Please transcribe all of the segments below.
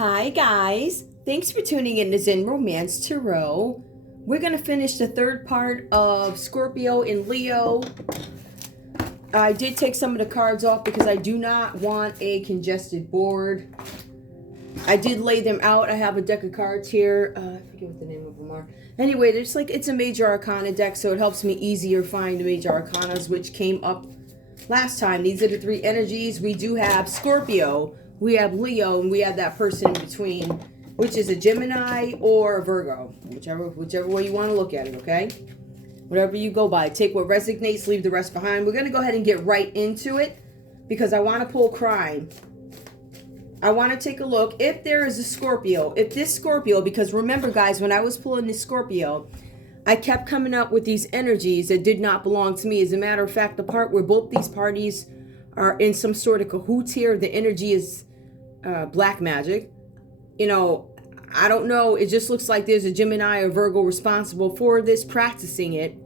Hi guys, thanks for tuning in to Zen Romance Tarot. We're going to finish the third part of Scorpio and Leo. I did take some of the cards off because I do not want a congested board. I did lay them out. I have a deck of cards here. I forget what the name of them are. Anyway, it's a Major Arcana deck, so it helps me easier find the Major Arcanas, which came up last time. These are the three energies. We do have Scorpio, we have Leo, and we have that person in between, which is a Gemini or a Virgo, whichever way you want to look at it, okay? Whatever you go by. Take what resonates, leave the rest behind. We're going to go ahead and get right into it because I want to pull crime. I want to take a look if there is a Scorpio. If this Scorpio, because remember guys, when I was pulling this Scorpio, I kept coming up with these energies that did not belong to me. As a matter of fact, the part where both these parties are in some sort of cahoots here, the energy is black magic. You know, I don't know. It just looks like there's a Gemini or Virgo responsible for this, practicing it.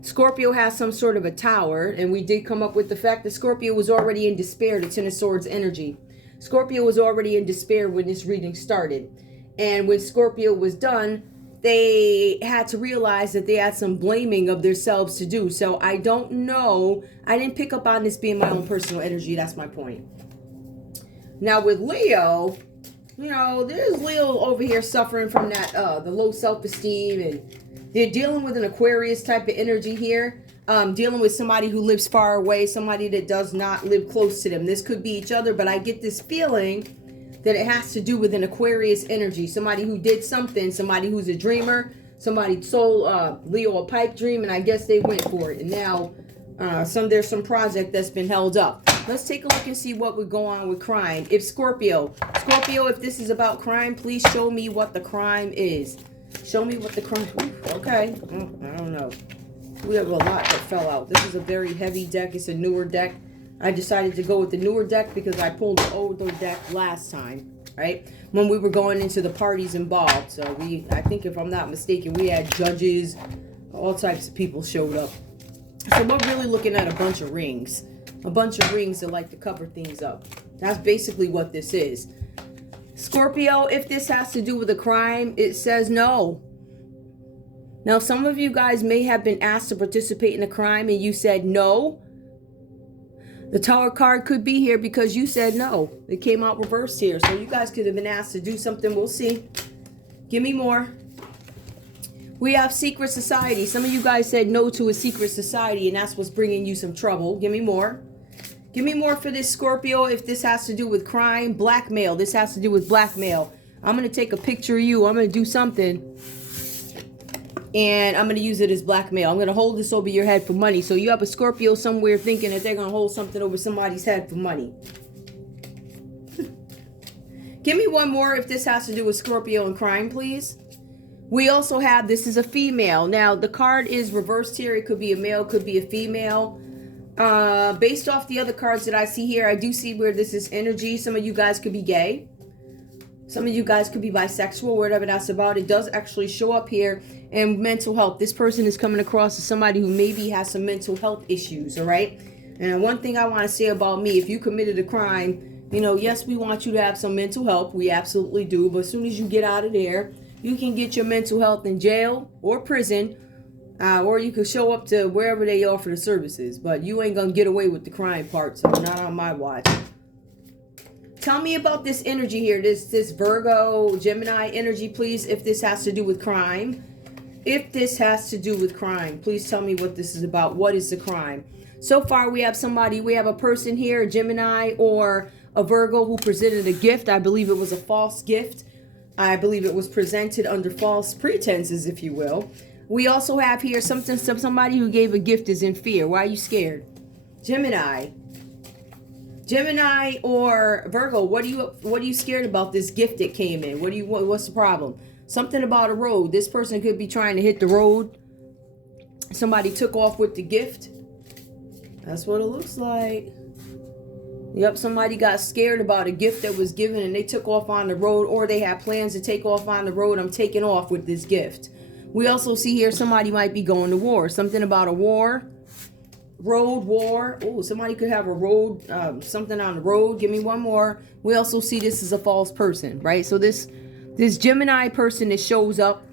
Scorpio has some sort of a tower, and we did come up with the fact that Scorpio was already in despair, the Ten of Swords energy. Scorpio was already in despair when this reading started. And when Scorpio was done, they had to realize that they had some blaming of themselves to do. So I don't know. I didn't pick up on this being my own personal energy. That's my point. Now with Leo, you know, there's Leo over here suffering from that, the low self-esteem, and they're dealing with an Aquarius type of energy here. Dealing with somebody who lives far away, somebody that does not live close to them. This could be each other, but I get this feeling that it has to do with an Aquarius energy. Somebody who did something, somebody who's a dreamer, somebody sold Leo a pipe dream, and I guess they went for it. And now there's some project that's been held up. Let's take a look and see what would go on with crime. If Scorpio, if this is about crime, please show me what the crime is. Show me what the crime, okay, I don't know. We have a lot that fell out. This is a very heavy deck. It's a newer deck. I decided to go with the newer deck because I pulled the older deck last time, right? When we were going into the parties involved. So I think if I'm not mistaken, we had judges, all types of people showed up. So we're really looking at a bunch of rings. A bunch of rings that like to cover things up. That's basically what this is. Scorpio, if this has to do with a crime, it says no. Now, some of you guys may have been asked to participate in a crime and you said no. The Tower card could be here because you said no. It came out reversed here. So you guys could have been asked to do something. We'll see. Give me more. We have secret society. Some of you guys said no to a secret society and that's what's bringing you some trouble. Give me more. Give me more for this Scorpio if this has to do with crime. Blackmail. This has to do with blackmail. I'm going to take a picture of you. I'm going to do something. And I'm going to use it as blackmail. I'm going to hold this over your head for money. So you have a Scorpio somewhere thinking that they're going to hold something over somebody's head for money. Give me one more if this has to do with Scorpio and crime, please. We also have, this is a female. Now, the card is reversed here. It could be a male, could be a female. Based off the other cards that I see here, I do see where this is energy. Some of you guys could be gay. Some of you guys could be bisexual, whatever that's about. It does actually show up here. And mental health. This person is coming across as somebody who maybe has some mental health issues, all right? And one thing I want to say about me, if you committed a crime, you know, yes, we want you to have some mental health. We absolutely do. But as soon as you get out of there, you can get your mental health in jail or prison, or you could show up to wherever they offer the services. But you ain't going to get away with the crime part, so not on my watch. Tell me about this energy here, this Virgo, Gemini energy, please, if this has to do with crime. If this has to do with crime, please tell me what this is about. What is the crime? So far, we have a person here, a Gemini or a Virgo who presented a gift. I believe it was a false gift. I believe it was presented under false pretenses, if you will. We also have here somebody who gave a gift is in fear. Why are you scared? Gemini or Virgo, what are you scared about this gift that came in? What's the problem? Something about a road. This person could be trying to hit the road. Somebody took off with the gift. That's what it looks like. Yep, somebody got scared about a gift that was given and they took off on the road, or they had plans to take off on the road. I'm taking off with this gift. We also see here somebody might be going to war. Something about a war. road war. Oh, somebody could have a road, something on the road. Give me one more. We also see this as a false person, right? So this Gemini person that shows up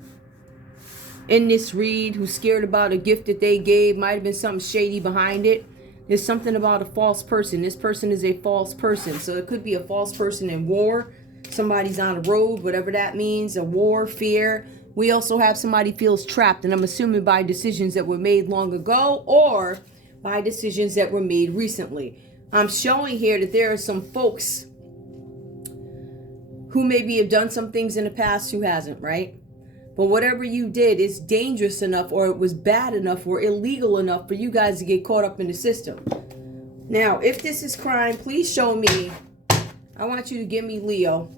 in this read, who's scared about a gift that they gave, might have been something shady behind it. There's something about a false person. This person is a false person. So it could be a false person in war. Somebody's on the road, whatever that means, a war, fear. We also have somebody feels trapped, and I'm assuming by decisions that were made long ago or by decisions that were made recently. I'm showing here that there are some folks who maybe have done some things in the past who hasn't, right? But whatever you did is dangerous enough, or it was bad enough, or illegal enough for you guys to get caught up in the system. Now, if this is crime, please show me. I want you to give me Leo.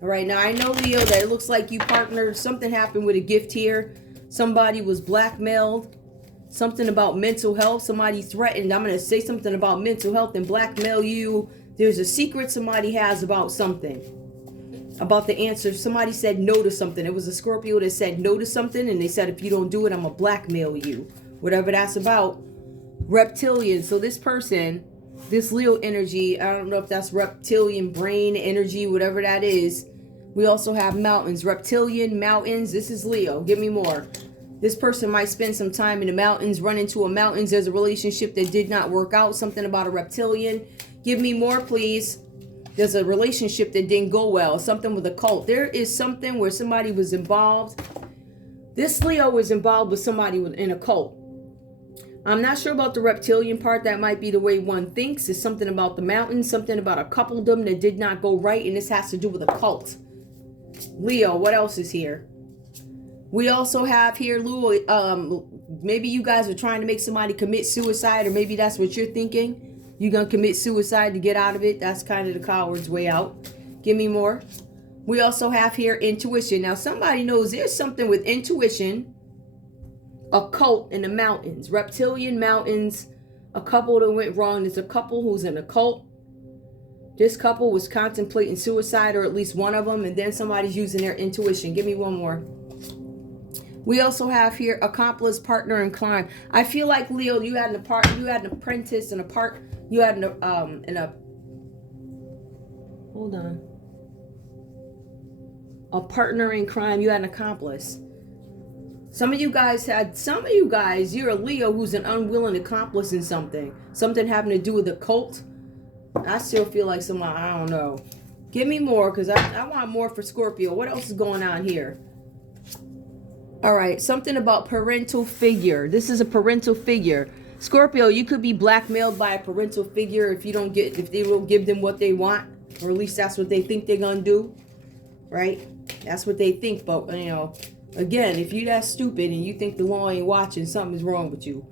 All right, now I know, Leo, that it looks like you partnered. Something happened with a gift here. Somebody was blackmailed. Something about mental health. Somebody threatened. I'm going to say something about mental health and blackmail you. There's a secret somebody has about something. About the answer. Somebody said no to something. It was a Scorpio that said no to something, and they said, if you don't do it, I'm going to blackmail you. Whatever that's about. Reptilian. So this person, this Leo energy, I don't know if that's reptilian brain energy, whatever that is. We also have mountains. Reptilian, mountains. This is Leo. Give me more. This person might spend some time in the mountains, run into a mountains. There's a relationship that did not work out. Something about a reptilian. Give me more, please. There's a relationship that didn't go well. Something with a cult. There is something where somebody was involved. This Leo was involved with somebody in a cult. I'm not sure about the reptilian part. That might be the way one thinks. It's something about the mountains. Something about a coupledom that did not go right. And this has to do with a cult. Leo, what else is here? We also have here, Leo, maybe you guys are trying to make somebody commit suicide, or maybe that's what you're thinking. You're going to commit suicide to get out of it. That's kind of the coward's way out. Give me more. We also have here intuition. Now, somebody knows there's something with intuition, a cult in the mountains, reptilian mountains, a couple that went wrong. There's a couple who's in a cult. This couple was contemplating suicide, or at least one of them, and then somebody's using their intuition. Give me one more. We also have here accomplice, partner in crime. I feel like, Leo, you had an apprentice, hold on. A partner in crime. You had an accomplice. Some of you guys, you're a Leo who's an unwilling accomplice in something. Something having to do with a cult. I still feel like someone, I don't know. Give me more, because I want more for Scorpio. What else is going on here? All right, something about parental figure. This is a parental figure. Scorpio, you could be blackmailed by a parental figure if they don't give them what they want, or at least that's what they think they're gonna do, right? That's what they think. But again, if you're that stupid and you think the law ain't watching, something's wrong with you.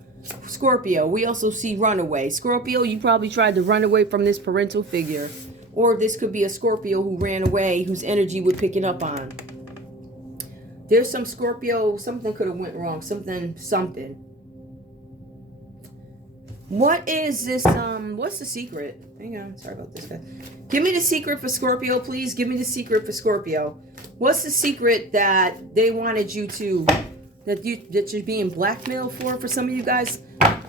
Scorpio, we also see runaway. Scorpio, you probably tried to run away from this parental figure, or this could be a Scorpio who ran away, whose energy we're picking up on. There's some Scorpio, something could have went wrong. Something. What is this, what's the secret? Hang on, sorry about this, guys. Give me the secret for Scorpio, please. Give me the secret for Scorpio. What's the secret that they wanted you to, that you're being blackmailed for some of you guys?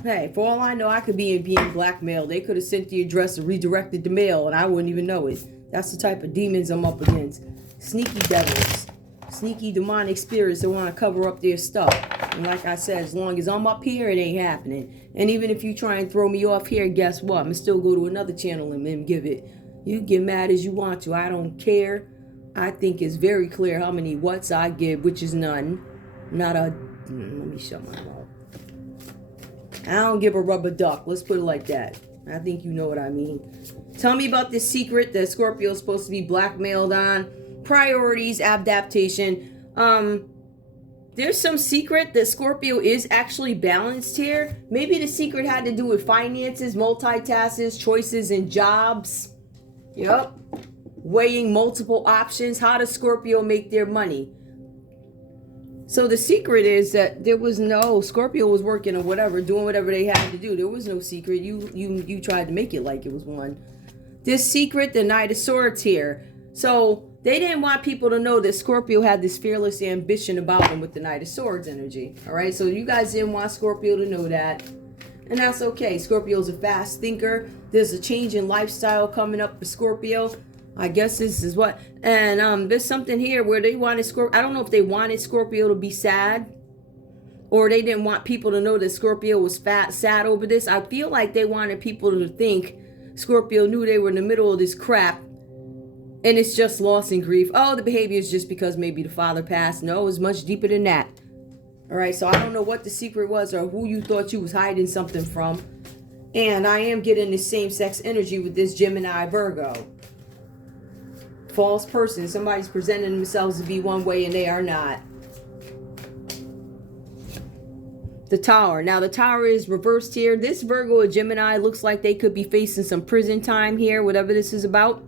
Hey, for all I know, I could be being blackmailed. They could have sent the address and redirected the mail, and I wouldn't even know it. That's the type of demons I'm up against. Sneaky devils. Sneaky demonic spirits that want to cover up their stuff. And like I said, as long as I'm up here, it ain't happening. And even if you try and throw me off here, guess what? I'm going to still go to another channel and give it. You get mad as you want to. I don't care. I think it's very clear how many whats I give, which is none. Not a... Let me shut my mouth. I don't give a rubber duck. Let's put it like that. I think you know what I mean. Tell me about this secret that Scorpio is supposed to be blackmailed on. Priorities, adaptation. There's some secret that Scorpio is actually balanced here. Maybe the secret had to do with finances, multitasks, choices, and jobs. Yep. Weighing multiple options. How does Scorpio make their money? So the secret is that there was no, Scorpio was working or whatever, doing whatever they had to do. There was no secret. You tried to make it like it was one. This secret, the Knight of Swords here. So they didn't want people to know that Scorpio had this fearless ambition about them with the Knight of Swords energy. All right, so you guys didn't want Scorpio to know that. And that's okay. Scorpio's a fast thinker. There's a change in lifestyle coming up for Scorpio. I guess this is what. And there's something here where they wanted Scorpio. I don't know if they wanted Scorpio to be sad, or they didn't want people to know that Scorpio was sad over this. I feel like they wanted people to think Scorpio knew they were in the middle of this crap, and it's just loss and grief. Oh, the behavior is just because maybe the father passed. No, it's much deeper than that. All right, so I don't know what the secret was or who you thought you was hiding something from. And I am getting the same-sex energy with this Gemini Virgo. False person. Somebody's presenting themselves to be one way and they are not. The Tower. Now, the Tower is reversed here. This Virgo or Gemini looks like they could be facing some prison time here, whatever this is about.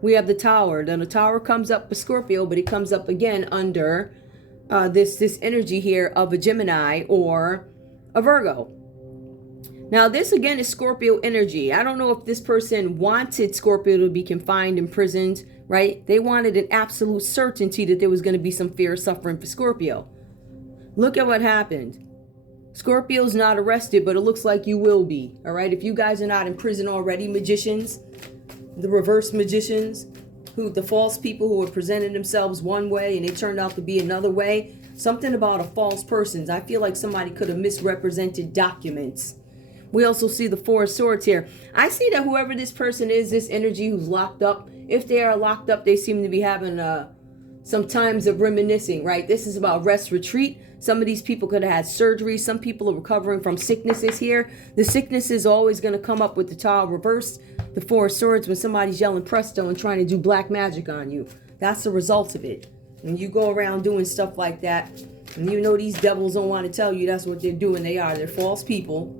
We have the Tower. Then the Tower comes up for Scorpio, but it comes up again under this energy here of a Gemini or a Virgo. Now, this again is Scorpio energy. I don't know if this person wanted Scorpio to be confined, imprisoned, right? They wanted an absolute certainty that there was going to be some fear, suffering for Scorpio. Look at what happened. Scorpio's not arrested, but it looks like you will be. All right. If you guys are not in prison already, magicians, the reverse magicians, the false people who were presenting themselves one way and they turned out to be another way. Something about a false person. I feel like somebody could have misrepresented documents. We also see the Four of Swords here. I see that whoever this person is, this energy who's locked up, if they are locked up, they seem to be having some times of reminiscing, right? This is about rest, retreat. Some of these people could have had surgery. Some people are recovering from sicknesses here. The sickness is always going to come up with the Tower reversed. The Four of Swords when somebody's yelling presto and trying to do black magic on you. That's the result of it. When you go around doing stuff like that, and you know these devils don't want to tell you that's what they're doing. They're false people.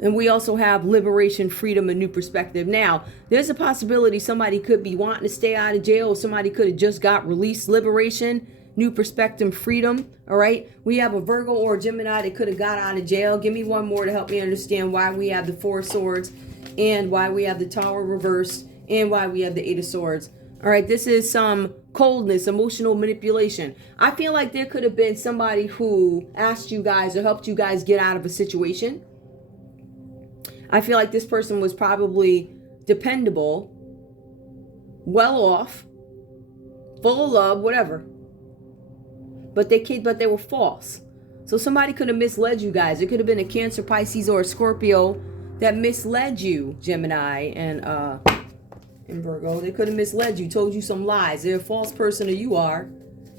And we also have liberation, freedom, and new perspective. Now, there's a possibility somebody could be wanting to stay out of jail, or somebody could have just got released. Liberation, new perspective, freedom. All right. We have a Virgo or a Gemini that could have got out of jail. Give me one more to help me understand why we have the Four of Swords and why we have the Tower reversed and why we have the Eight of Swords. All right. This is some coldness, emotional manipulation. I feel like there could have been somebody who asked you guys or helped you guys get out of a situation. I feel like this person was probably dependable, well off, full of love, whatever. But they were false. So somebody could have misled you guys. It could have been a Cancer, Pisces, or a Scorpio that misled you, Gemini and Virgo. They could have misled you, told you some lies. They're a false person, or you are.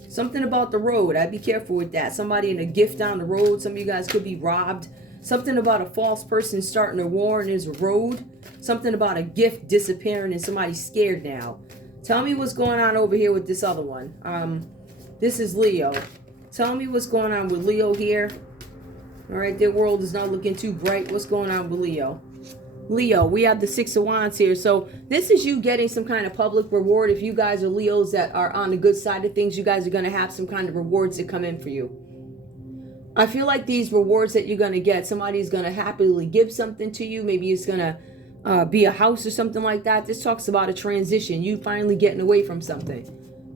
Something about the road. I'd be careful with that. Somebody in a gift down the road. Some of you guys could be robbed. Something about a false person starting a war and there's a road. Something about a gift disappearing and somebody's scared now. Tell me what's going on over here with this other one. This is Leo. Tell me what's going on with Leo here. All right, their world is not looking too bright. What's going on with Leo? Leo, we have the Six of Wands here. So this is you getting some kind of public reward. If you guys are Leos that are on the good side of things, you guys are going to have some kind of rewards that come in for you. I feel like these rewards that you're going to get, somebody's going to happily give something to you. Maybe it's going to be a house or something like that. This talks about a transition. You finally getting away from something,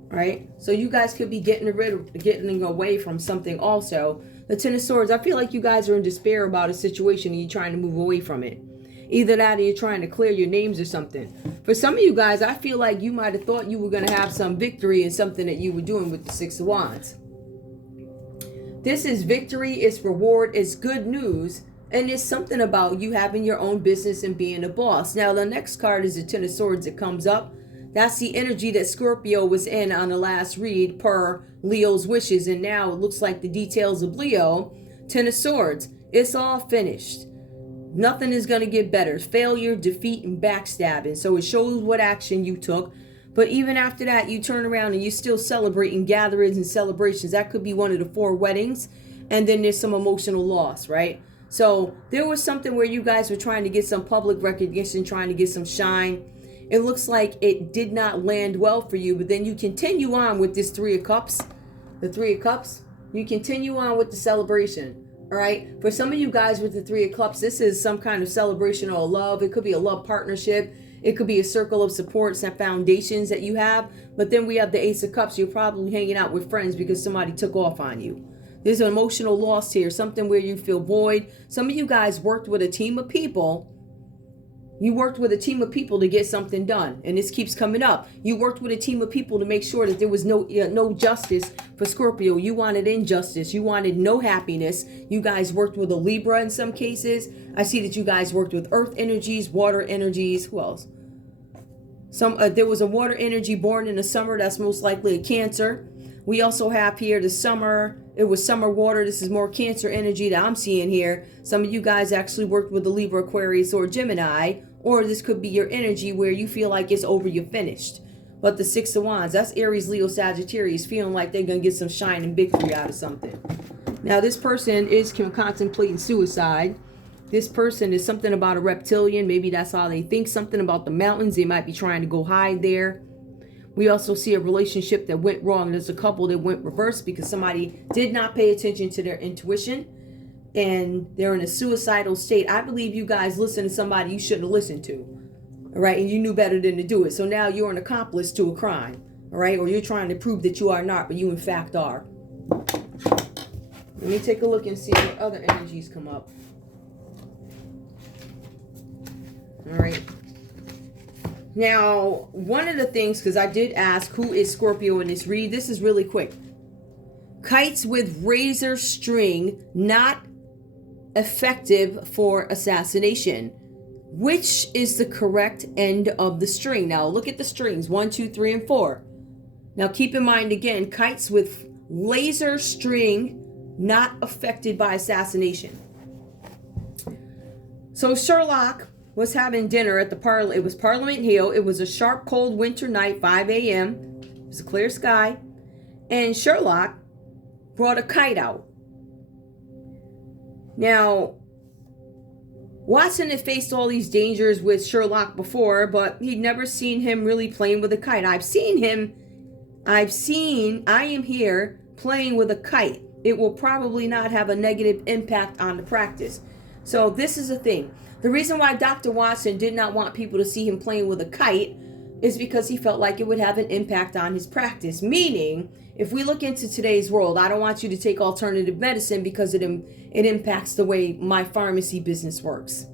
right? So you guys could be getting away from something also. The Ten of Swords, I feel like you guys are in despair about a situation and you're trying to move away from it. Either that or you're trying to clear your names or something. For some of you guys, I feel like you might have thought you were going to have some victory in something that you were doing with the Six of Wands. This is victory, it's reward, it's good news, and it's something about you having your own business and being a boss. Now, the next card is the Ten of Swords that comes up. That's the energy that Scorpio was in on the last read per Leo's wishes, and now it looks like the details of Leo. Ten of Swords, it's all finished. Nothing is going to get better. Failure, defeat, and backstabbing. So it shows what action you took. But even after that, you turn around and you're still celebrating gatherings and celebrations. That could be one of the 4 weddings. And then there's some emotional loss, right? So there was something where you guys were trying to get some public recognition, trying to get some shine. It looks like it did not land well for you. But then you continue on with this Three of Cups. The Three of Cups. You continue on with the celebration. All right. For some of you guys with the Three of Cups, this is some kind of celebration or love. It could be a love partnership. It could be a circle of supports and foundations that you have. But then we have the Ace of Cups. You're probably hanging out with friends because somebody took off on you. There's an emotional loss here, something where you feel void. Some of you guys worked with a team of people. You worked with a team of people to get something done, and this keeps coming up. You worked with a team of people to make sure that there was no justice for Scorpio. You wanted injustice. You wanted no happiness. You guys worked with a Libra in some cases. I see that you guys worked with earth energies, water energies. Who else? There was a water energy born in the summer. That's most likely a Cancer. We also have here the summer. It was summer water. This is more Cancer energy that I'm seeing here. Some of you guys actually worked with the Libra, Aquarius, or Gemini. Or this could be your energy where you feel like it's over, you're finished. But the Six of Wands, that's Aries, Leo, Sagittarius, feeling like they're going to get some shine and victory out of something. Now, this person is contemplating suicide. This person is something about a reptilian. Maybe that's how they think. Something about the mountains. They might be trying to go hide there. We also see a relationship that went wrong. There's a couple that went reverse because somebody did not pay attention to their intuition. And they're in a suicidal state. I believe you guys listen to somebody you shouldn't have listened to. All right. And you knew better than to do it. So now you're an accomplice to a crime. All right. Or you're trying to prove that you are not, but you in fact are. Let me take a look and see what other energies come up. All right. Now, one of the things, because I did ask who is Scorpio in this read. This is really quick. Kites with razor string, not effective for assassination. Which is the correct end of the string? Now look at the strings 1, 2, 3, and 4. Now keep in mind again, kites with laser string not affected by assassination. So Sherlock was having dinner at the it was Parliament Hill. It was a sharp cold winter night, 5 a.m. It was a clear sky, and Sherlock brought a kite out. Now, Watson had faced all these dangers with Sherlock before, but he'd never seen him really playing with a kite. I am here playing with a kite. It will probably not have a negative impact on the practice. So this is the thing. The reason why Dr. Watson did not want people to see him playing with a kite is because he felt like it would have an impact on his practice. Meaning, if we look into today's world, I don't want you to take alternative medicine because it impacts the way my pharmacy business works.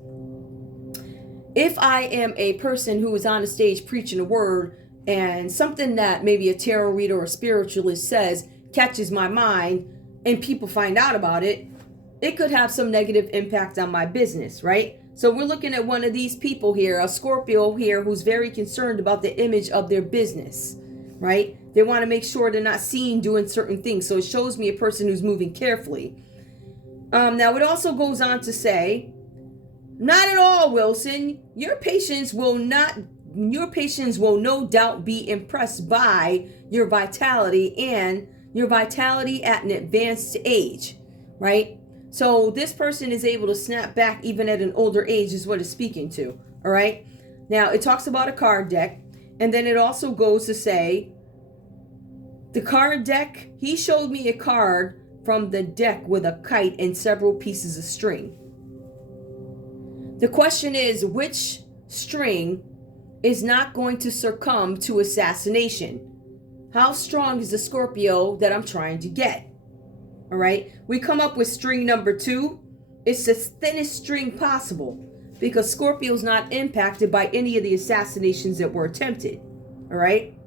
If I am a person who is on a stage preaching a word and something that maybe a tarot reader or a spiritualist says catches my mind and people find out about it, it could have some negative impact on my business, right? So we're looking at one of these people here, a Scorpio here, who's very concerned about the image of their business, right? They want to make sure they're not seen doing certain things. So it shows me a person who's moving carefully. Now it also goes on to say, not at all, Wilson. Your patients will no doubt be impressed by your vitality and your vitality at an advanced age, right? So this person is able to snap back even at an older age is what it's speaking to, all right? Now, it talks about a card deck, and then it also goes to say, the card deck, he showed me a card from the deck with a kite and several pieces of string. The question is, which string is not going to succumb to assassination? How strong is the Scorpio that I'm trying to get? All right, we come up with string number 2. It's the thinnest string possible because Scorpio's not impacted by any of the assassinations that were attempted. All right.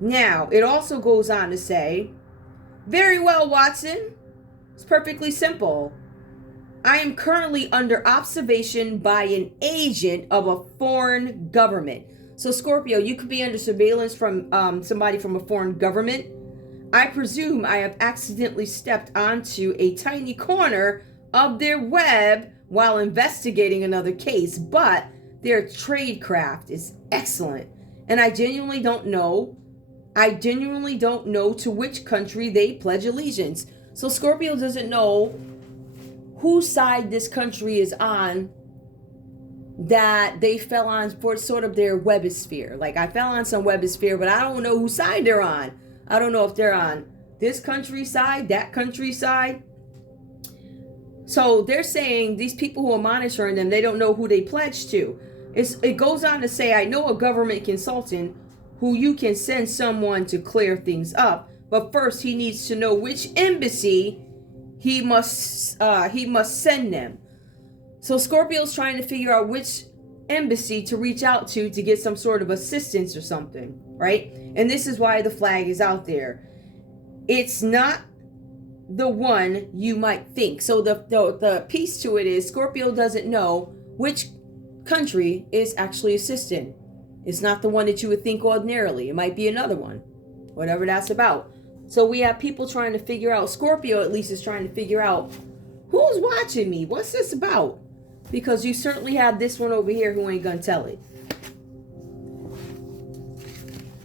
Now, it also goes on to say, very well, Watson. It's perfectly simple. I am currently under observation by an agent of a foreign government. So, Scorpio, you could be under surveillance from somebody from a foreign government. I presume I have accidentally stepped onto a tiny corner of their web while investigating another case, but their tradecraft is excellent. And I genuinely don't know to which country they pledge allegiance. So Scorpio doesn't know whose side this country is on that they fell on for sort of their webosphere. Like, I fell on some webosphere, but I don't know whose side they're on. I don't know if they're on this country's side, that country's side. So they're saying these people who are monitoring them, they don't know who they pledged to. It goes on to say, I know a government consultant who you can send someone to clear things up, But first, he needs to know which embassy he must send them. So Scorpio's trying to figure out which embassy to reach out to get some sort of assistance or something, right? And this is why the flag is out there. It's not the one you might think. So the piece to it is Scorpio doesn't know which country is actually assisting. It's not the one that you would think ordinarily. It might be another one, whatever that's about. So we have people trying to figure out, Scorpio at least is trying to figure out, who's watching me? What's this about? Because you certainly have this one over here who ain't gonna tell it.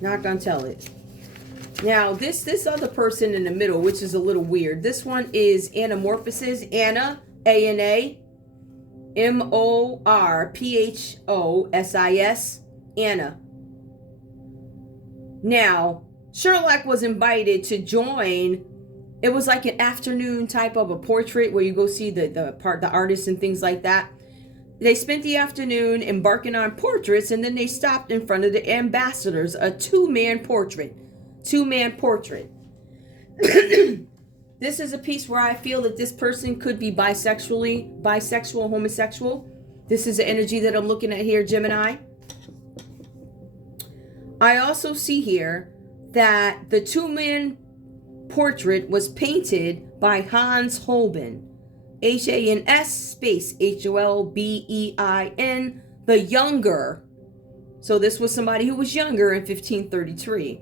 Not gonna tell it. Now, this other person in the middle, which is a little weird. This one is Anamorphosis. Anna, A-N-A, M-O-R-P-H-O-S-I-S. Anna. Now, Sherlock was invited to join. It was like an afternoon type of a portrait where you go see the artists and things like that. They spent the afternoon embarking on portraits, and then they stopped in front of the ambassadors, a two-man portrait. This is a piece where I feel that this person could be bisexual, homosexual. This is the energy that I'm looking at here, Gemini. I also see here that the two-man portrait was painted by Hans Holbein. H-A-N-S space H-O-L-B-E-I-N, the younger. So this was somebody who was younger in 1533.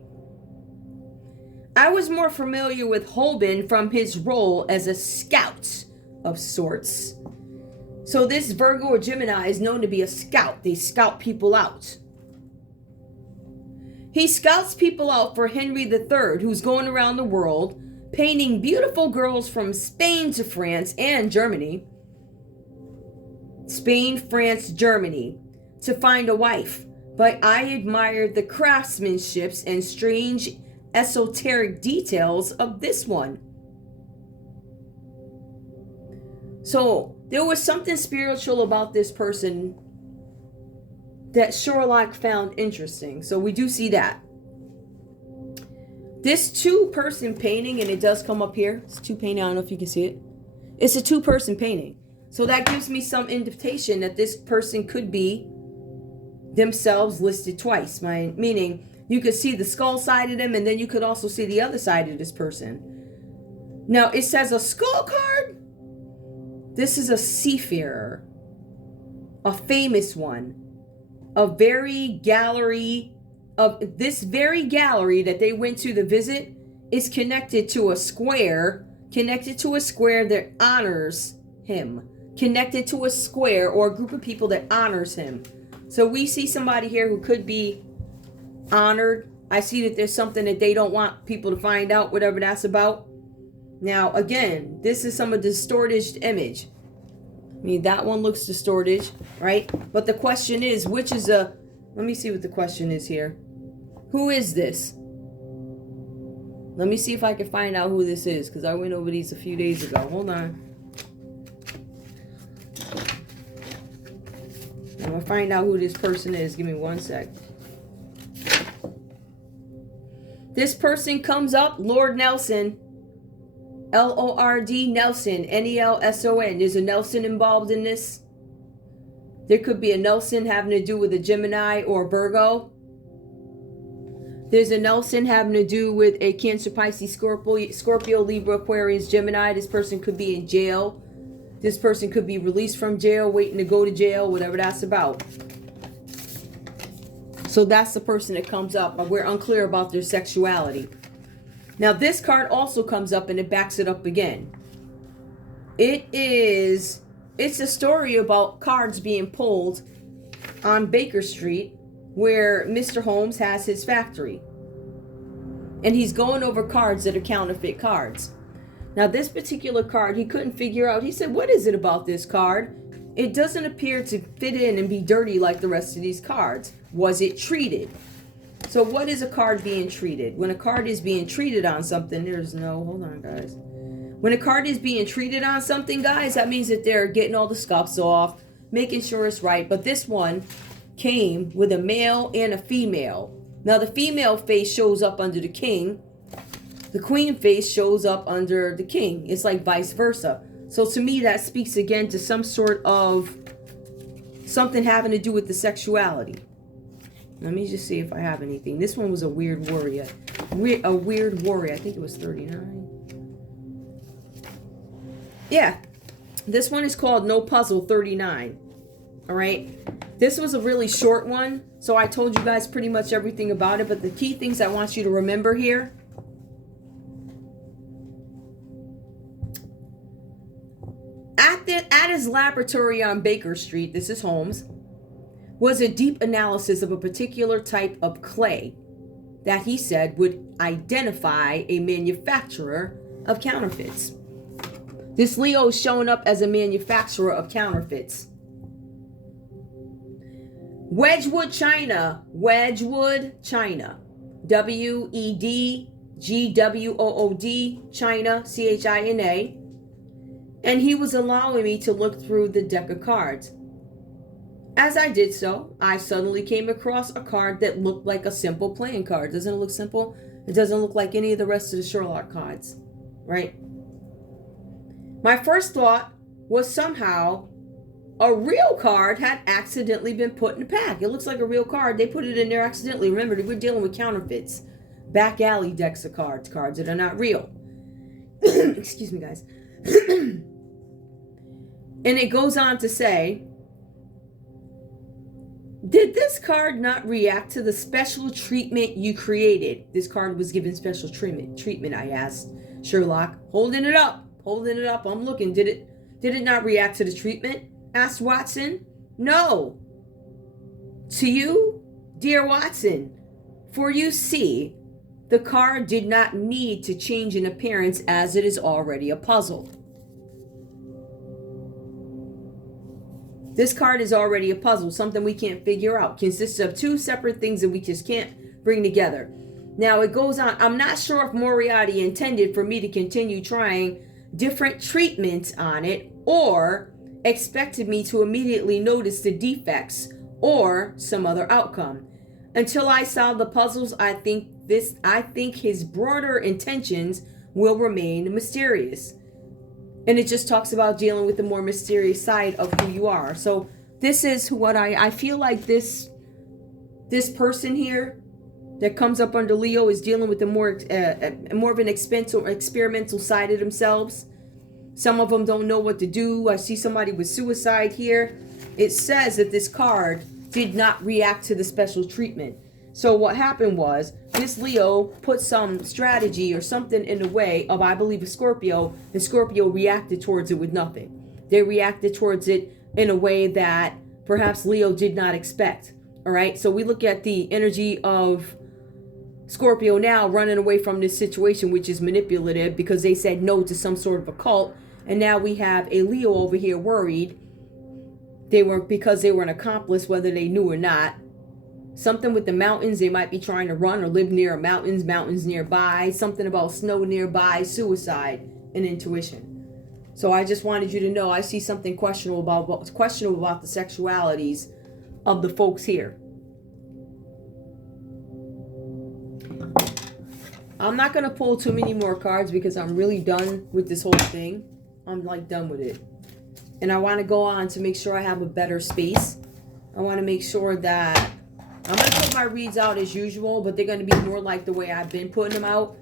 I was more familiar with Holbein from his role as a scout of sorts. So this Virgo or Gemini is known to be a scout. They scout people out. He scouts people out for Henry III, who's going around the world painting beautiful girls from Spain to France and Germany. Spain, France, Germany, to find a wife. But I admired the craftsmanship and strange esoteric details of this one. So there was something spiritual about this person that Sherlock found interesting. So we do see that. This two-person painting, and it does come up here. It's two painting. I don't know if you can see it. It's a two-person painting. So that gives me some indication that this person could be themselves listed twice. Meaning you could see the skull side of them, and then you could also see the other side of this person. Now, it says a skull card. This is a seafarer. A famous one. This very gallery that they went to visit is connected to a square that honors him, connected to a square or a group of people that honors him. So we see somebody here who could be honored. I see that there's something that they don't want people to find out, whatever that's about. Now, again, this is some of the distorted image. I mean, that one looks distorted, right? But the question is, which is a... Let me see what the question is here. Who is this? Let me see if I can find out who this is, because I went over these a few days ago. Hold on. I'm going to find out who this person is. Give me one sec. This person comes up, Lord Nelson. L-O-R-D, Nelson. N-E-L-S-O-N. There's a Nelson involved in this. There could be a Nelson having to do with a Gemini or Virgo. There's a Nelson having to do with a Cancer, Pisces, Scorpio, Libra, Aquarius, Gemini. This person could be in jail. This person could be released from jail, waiting to go to jail, whatever that's about. So that's the person that comes up, but we're unclear about their sexuality. Now this card also comes up and it backs it up again. It's a story about cards being pulled on Baker Street where Mr. Holmes has his factory. And he's going over cards that are counterfeit cards. Now this particular card he couldn't figure out. He said, what is it about this card? It doesn't appear to fit in and be dirty like the rest of these cards. Was it treated? So what is a card being treated? When a card is being treated on something, hold on guys. When a card is being treated on something, guys, that means that they're getting all the scuffs off, making sure it's right. But this one came with a male and a female. Now the female face shows up under the king. the queen face shows up under the king. It's like vice versa. So to me, that speaks again to some sort of something having to do with the sexuality. Let me just see if I have anything. This one was a weird warrior. A weird warrior. I think it was 39. Yeah. This one is called No Puzzle 39. All right. This was a really short one. So I told you guys pretty much everything about it. But the key things I want you to remember here. At his laboratory on Baker Street, this is Holmes, was a deep analysis of a particular type of clay that he said would identify a manufacturer of counterfeits. This Leo is showing up as a manufacturer of counterfeits. Wedgwood, China. Wedgwood, China. W-E-D-G-W-O-O-D, China, C-H-I-N-A. And he was allowing me to look through the deck of cards. As I did so, I suddenly came across a card that looked like a simple playing card. Doesn't it look simple? It doesn't look like any of the rest of the Sherlock cards, right? My first thought was somehow a real card had accidentally been put in the pack. It looks like a real card. They put it in there accidentally. Remember, we're dealing with counterfeits. Back alley decks of cards that are not real. Excuse me, guys. And it goes on to say, did this card not react to the special treatment you created? This card was given special treatment, I asked Sherlock, holding it up, I'm looking. Did it not react to the treatment? Asked Watson. No. To you, dear Watson, for you see, the card did not need to change in appearance as it is already a puzzle. This card is already a puzzle, something we can't figure out. Consists of two separate things that we just can't bring together. Now it goes on. I'm not sure if Moriarty intended for me to continue trying different treatments on it or expected me to immediately notice the defects or some other outcome. Until I solve the puzzles, I think his broader intentions will remain mysterious. And it just talks about dealing with the more mysterious side of who you are. So this is what I feel like this person here that comes up under Leo is dealing with the more of an experimental side of themselves. Some of them don't know what to do. I see somebody with suicide here. It says that this card did not react to the special treatment. So what happened was this Leo put some strategy or something in the way of, I believe, a Scorpio, and Scorpio reacted towards it with nothing. They reacted towards it in a way that perhaps Leo did not expect. All right. So we look at the energy of Scorpio now running away from this situation, which is manipulative because they said no to some sort of a cult. And now we have a Leo over here worried because they were an accomplice, whether they knew or not. Something with the mountains, they might be trying to run or live near mountains nearby, something about snow nearby, suicide, and intuition. So I just wanted you to know I see something questionable about the sexualities of the folks here. I'm not going to pull too many more cards because I'm really done with this whole thing. I'm like done with it. And I want to go on to make sure I have a better space. I want to make sure that I'm going to put my reads out as usual, but they're going to be more like the way I've been putting them out.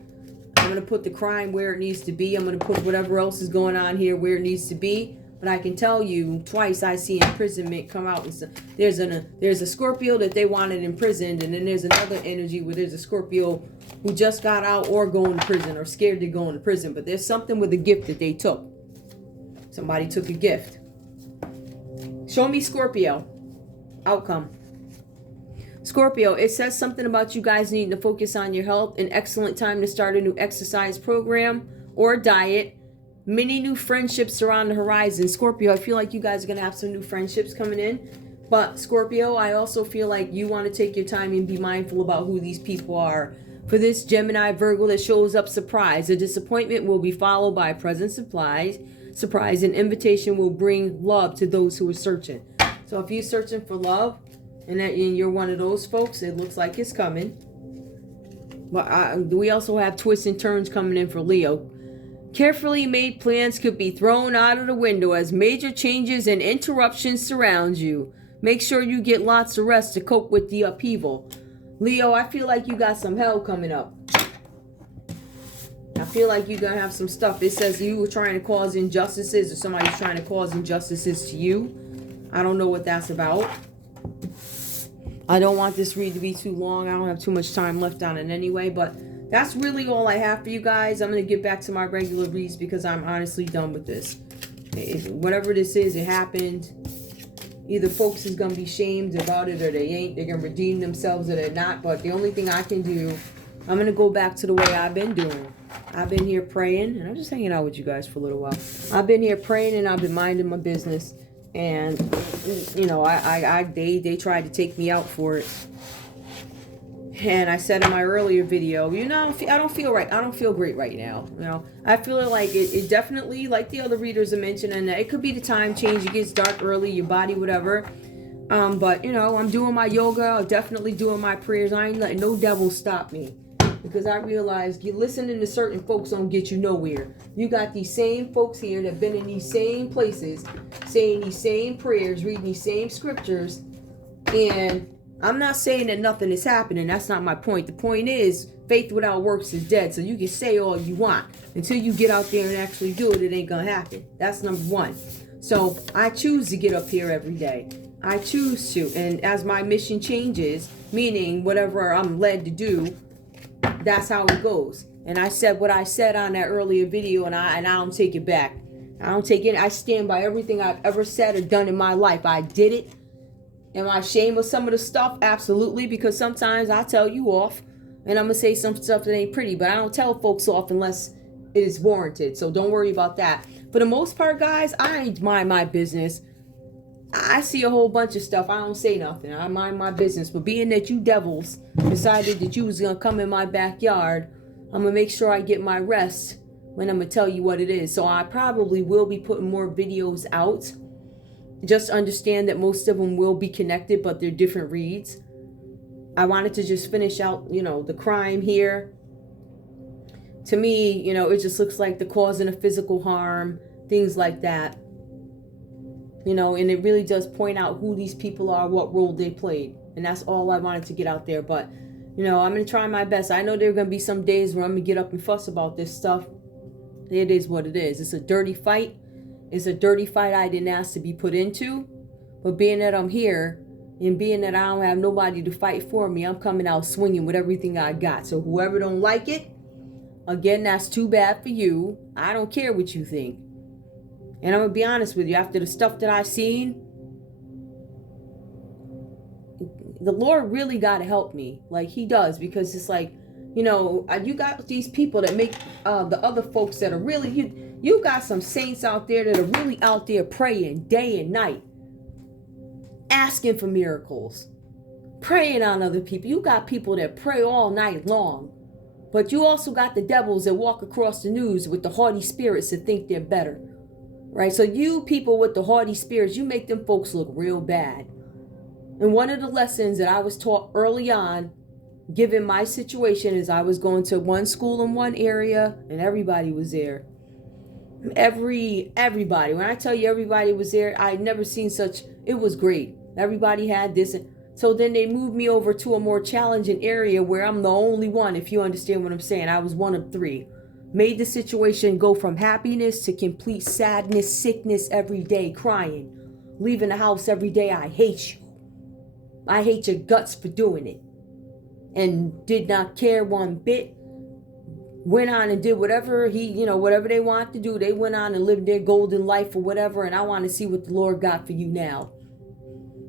I'm going to put the crime where it needs to be. I'm going to put whatever else is going on here where it needs to be. But I can tell you twice I see imprisonment come out. There's a Scorpio that they wanted imprisoned, and then there's another energy where there's a Scorpio who just got out or going to prison or scared to go into prison. But there's something with a gift that they took. Somebody took a gift. Show me Scorpio. Outcome. Scorpio, it says something about you guys needing to focus on your health. An excellent time to start a new exercise program or diet. Many new friendships are on the horizon. Scorpio, I feel like you guys are going to have some new friendships coming in. But Scorpio, I also feel like you want to take your time and be mindful about who these people are. For this Gemini Virgo that shows up surprise, a disappointment will be followed by a pleasant surprise. An invitation will bring love to those who are searching. So if you're searching for love, and you're one of those folks, it looks like it's coming. But we also have twists and turns coming in for Leo. Carefully made plans could be thrown out of the window as major changes and interruptions surround you. Make sure you get lots of rest to cope with the upheaval. Leo, I feel like you got some hell coming up. I feel like you're going to have some stuff. It says you were trying to cause injustices or somebody's trying to cause injustices to you. I don't know what that's about. I don't want this read to be too long. I don't have too much time left on it anyway, but that's really all I have for you guys. I'm going to get back to my regular reads because I'm honestly done with this. Whatever this is, it happened. Either folks is going to be shamed about it or they ain't. They're going to redeem themselves or they're not. But the only thing I can do, I'm going to go back to the way I've been doing. I've been here praying, and I'm just hanging out with you guys for a little while. I've been here praying and I've been minding my business. And, you know, they tried to take me out for it. And I said in my earlier video, you know, I don't feel right. I don't feel great right now. You know, I feel like it definitely, like the other readers have mentioned, and it could be the time change. It gets dark early, your body, whatever. But, you know, I'm doing my yoga. I'm definitely doing my prayers. I ain't letting no devil stop me. Because I realize listening to certain folks don't get you nowhere. You got these same folks here that have been in these same places, saying these same prayers, reading these same scriptures, and I'm not saying that nothing is happening. That's not my point. The point is, faith without works is dead. So you can say all you want. Until you get out there and actually do it, it ain't going to happen. That's number one. So I choose to get up here every day. I choose to. And as my mission changes, meaning whatever I'm led to do, that's how it goes. And I said what I said on that earlier video, and I don't take it back. I don't take it. I stand by everything I've ever said or done in my life. I did it. Am I ashamed of some of the stuff? Absolutely, because sometimes I tell you off, and I'm going to say some stuff that ain't pretty, but I don't tell folks off unless it is warranted, so don't worry about that. For the most part, guys, I mind my business. I see a whole bunch of stuff. I don't say nothing. I mind my business, but being that you devils decided that you was going to come in my backyard, I'm going to make sure I get my rest when I'm going to tell you what it is. So I probably will be putting more videos out. Just understand that most of them will be connected, but they're different reads. I wanted to just finish out, you know, the crime here. To me, you know, it just looks like the causing of physical harm, things like that. You know, and it really does point out who these people are, what role they played. And that's all I wanted to get out there. But, you know, I'm going to try my best. I know there are going to be some days where I'm going to get up and fuss about this stuff. It is what it is. It's a dirty fight. It's a dirty fight I didn't ask to be put into. But being that I'm here and being that I don't have nobody to fight for me, I'm coming out swinging with everything I got. So whoever don't like it, again, that's too bad for you. I don't care what you think. And I'm going to be honest with you, after the stuff that I've seen, the Lord really got to help me. Like, he does, because it's like, you know, you got these people that make the other folks that are really, you got some saints out there that are really out there praying day and night, asking for miracles, praying on other people. You got people that pray all night long, but you also got the devils that walk across the news with the haughty spirits that think they're better, right? So you people with the haughty spirits, you make them folks look real bad. And one of the lessons that I was taught early on, given my situation, is I was going to one school in one area and everybody was there. Everybody. When I tell you everybody was there, I'd never seen such, it was great. Everybody had this. So then they moved me over to a more challenging area where I'm the only one, if you understand what I'm saying. I was one of three. Made the situation go from happiness to complete sadness, sickness every day, crying. Leaving the house every day, I hate you. I hate your guts for doing it. And did not care one bit. Went on and did whatever whatever they want to do. They went on and lived their golden life or whatever, and I want to see what the Lord got for you now.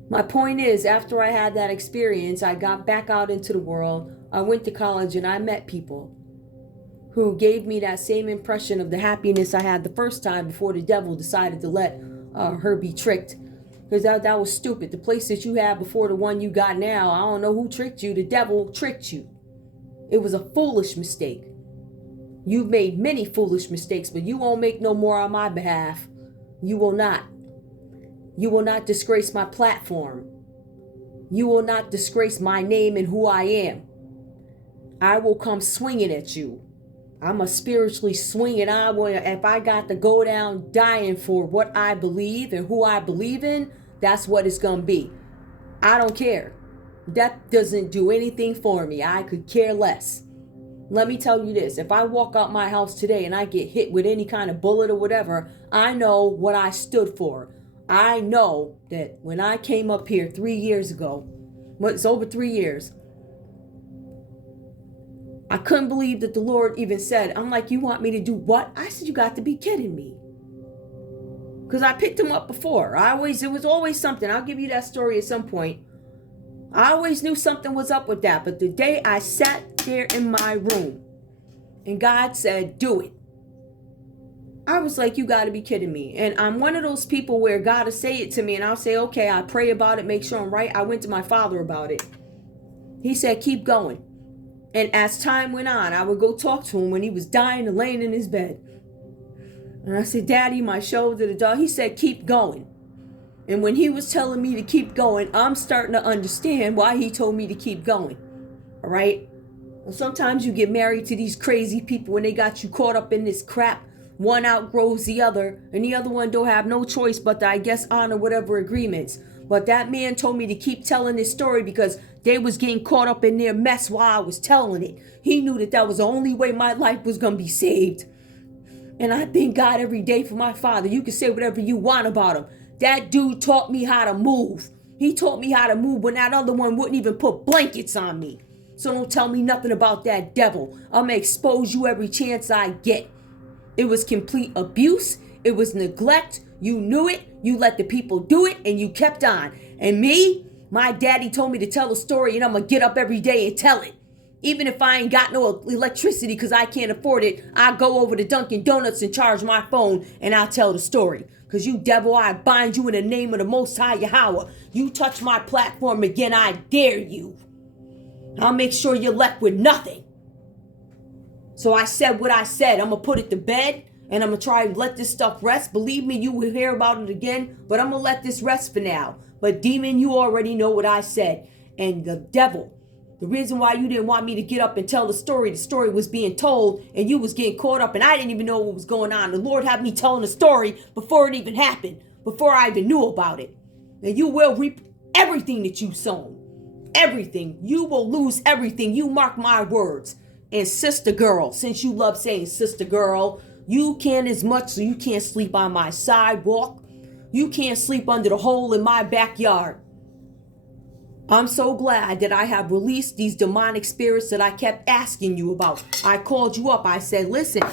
My point is, after I had that experience, I got back out into the world. I went to college and I met people who gave me that same impression of the happiness I had the first time before the devil decided to let her be tricked. Because that was stupid. The place that you had before the one you got now, I don't know who tricked you. The devil tricked you. It was a foolish mistake. You've made many foolish mistakes, but you won't make no more on my behalf. You will not. You will not disgrace my platform. You will not disgrace my name and who I am. I will come swinging at you. I'm a spiritually swinging. If I got to go down dying for what I believe and who I believe in, that's what it's going to be. I don't care. That doesn't do anything for me. I could care less. Let me tell you this. If I walk out my house today and I get hit with any kind of bullet or whatever, I know what I stood for. I know that when I came up here 3 years ago, it's over 3 years, I couldn't believe that the Lord even said, I'm like, you want me to do what? I said, you got to be kidding me. Because I picked him up before. It was always something. I'll give you that story at some point. I always knew something was up with that. But the day I sat there in my room and God said, do it, I was like, you got to be kidding me. And I'm one of those people where God will say it to me and I'll say, okay, I pray about it, make sure I'm right. I went to my father about it. He said, keep going. And as time went on, I would go talk to him when he was dying and laying in his bed. And I said, Daddy, my shoulder, the dog. He said, keep going. And when he was telling me to keep going, I'm starting to understand why he told me to keep going. All right? Well, sometimes you get married to these crazy people and they got you caught up in this crap. One outgrows the other, and the other one don't have no choice but to, I guess, honor whatever agreements. But that man told me to keep telling this story because they was getting caught up in their mess while I was telling it. He knew that was the only way my life was going to be saved. And I thank God every day for my father. You can say whatever you want about him. That dude taught me how to move. He taught me how to move when that other one wouldn't even put blankets on me. So don't tell me nothing about that devil. I'm going to expose you every chance I get. It was complete abuse. It was neglect. You knew it. You let the people do it and you kept on. And me, my daddy told me to tell a story and I'm going to get up every day and tell it. Even if I ain't got no electricity because I can't afford it, I'll go over to Dunkin' Donuts and charge my phone and I'll tell the story. Because you devil, I bind you in the name of the Most High Yahweh. You touch my platform again, I dare you. I'll make sure you're left with nothing. So I said what I said. I'm going to put it to bed and I'm going to try and let this stuff rest. Believe me, you will hear about it again, but I'm going to let this rest for now. But demon, you already know what I said. And the devil, the reason why you didn't want me to get up and tell the story was being told and you was getting caught up and I didn't even know what was going on. The Lord had me telling the story before it even happened, before I even knew about it. And you will reap everything that you sown. Everything. You will lose everything. You mark my words. And sister girl, since you love saying sister girl, you can as much so you can't sleep on my sidewalk. You can't sleep under the hole in my backyard. I'm so glad that I have released these demonic spirits that I kept asking you about. I called you up. I said, listen,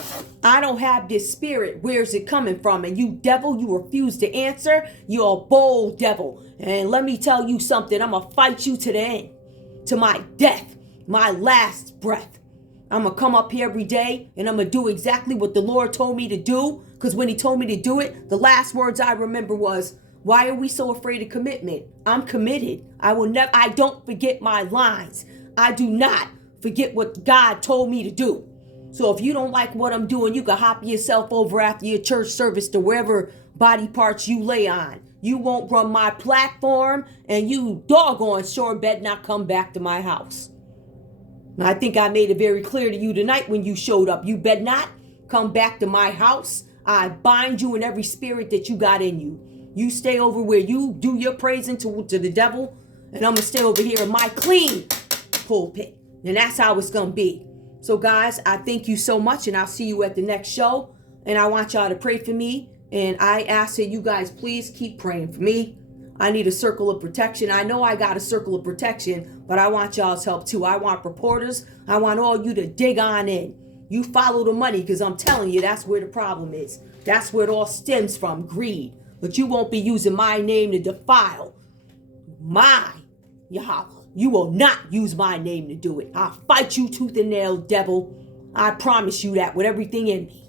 I don't have this spirit. Where's it coming from? And you devil, you refuse to answer. You're a bold devil. And let me tell you something. I'm going to fight you to the end, to my death, my last breath. I'm going to come up here every day and I'm going to do exactly what the Lord told me to do. Because when he told me to do it, the last words I remember was, why are we so afraid of commitment? I'm committed. I don't forget my lines. I do not forget what God told me to do. So if you don't like what I'm doing, you can hop yourself over after your church service to wherever body parts you lay on. You won't run my platform and you doggone sure bet not come back to my house. And I think I made it very clear to you tonight when you showed up. You bet not come back to my house. I bind you in every spirit that you got in you. You stay over where you do your praising to the devil, and I'm going to stay over here in my clean pulpit. And that's how it's going to be. So, guys, I thank you so much, and I'll see you at the next show. And I want y'all to pray for me. And I ask that you guys please keep praying for me. I need a circle of protection. I know I got a circle of protection, but I want y'all's help too. I want reporters. I want all you to dig on in. You follow the money because I'm telling you that's where the problem is. That's where it all stems from, greed. But you won't be using my name to defile my Yahweh. You will not use my name to do it. I'll fight you tooth and nail, devil. I promise you that with everything in me.